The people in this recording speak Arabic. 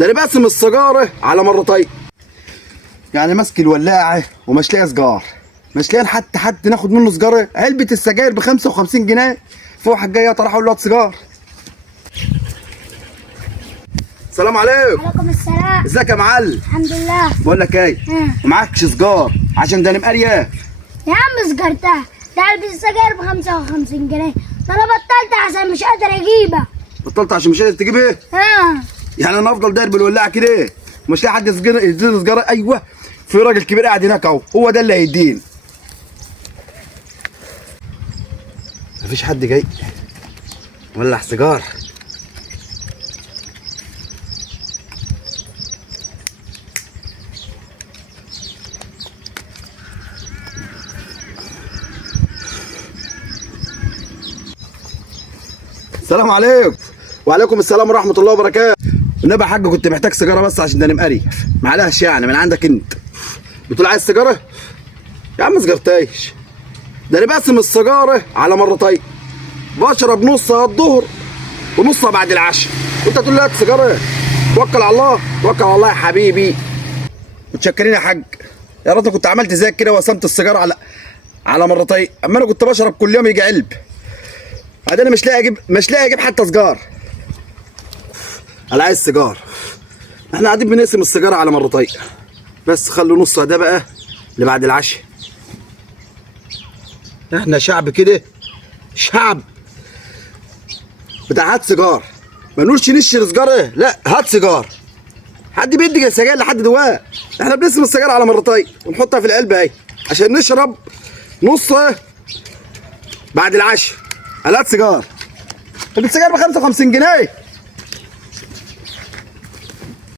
ده انا بقسم السيجاره على مرتين. يعني ماسك الولاعه ومش لاقي سجار، مش لاقي حد ناخد منه سجاره. علبه السجاير ب 55 جنيه. في واحد جاي طرح اقول له هات سيجار. السلام عليكم. عليكم السلام. ازيك يا معلم؟ الحمد لله. بقول لك ايه، معكش سجار عشان ده انا مقرياف. يا عم سجرتها، ده علبة السجاير ب 55 جنيه، ده انا بطلت عشان مش قادر اجيبها. بطلت عشان مش قادر تجيب ايه؟ يعني انا افضل داير بالولاعه كده مش لاقي حد يديني سجاره؟ ايوه في راجل كبير قاعد هناك اهو، هو ده اللي هيديني. مفيش حد جاي ولع سيجار. السلام عليكم. وعليكم السلام ورحمه الله وبركاته. النبي يا حاج كنت محتاج سيجاره بس عشان ده انا مقريف، معلش يعني من عندك انت. بتقول عايز سيجاره؟ يا عم سجرتايش، ده انا بقسم السيجاره على مرتين، بشرب نصها الظهر ونصها بعد العشاء، وانت تقول لي هات سيجاره؟ توكل على الله، توكل على الله يا حبيبي. متشكرين يا حاج. يا ريت كنت عملت زيك كده وقسمت السيجاره على مرتين، اما انا كنت بشرب كل يوم يجي علب. بعدين انا مش لاقي اجيب حتى سيجار. انا عايز سيجار. احنا قاعدين بنقسم السيجاره على مرتين، بس خلوا نصها ده بقى اللي بعد العشاء. احنا شعب كده، شعب بتاع هات سيجار، ما نقولش نشري سيجاره، لا هات سيجار. حد بيدي سجاير لحد دلوقتي؟ احنا بنقسم السيجاره على مرتين ونحطها في العلبه اهي عشان نشرب نصها بعد العشاء. هات سيجار. السيجاره ب 55 جنيه.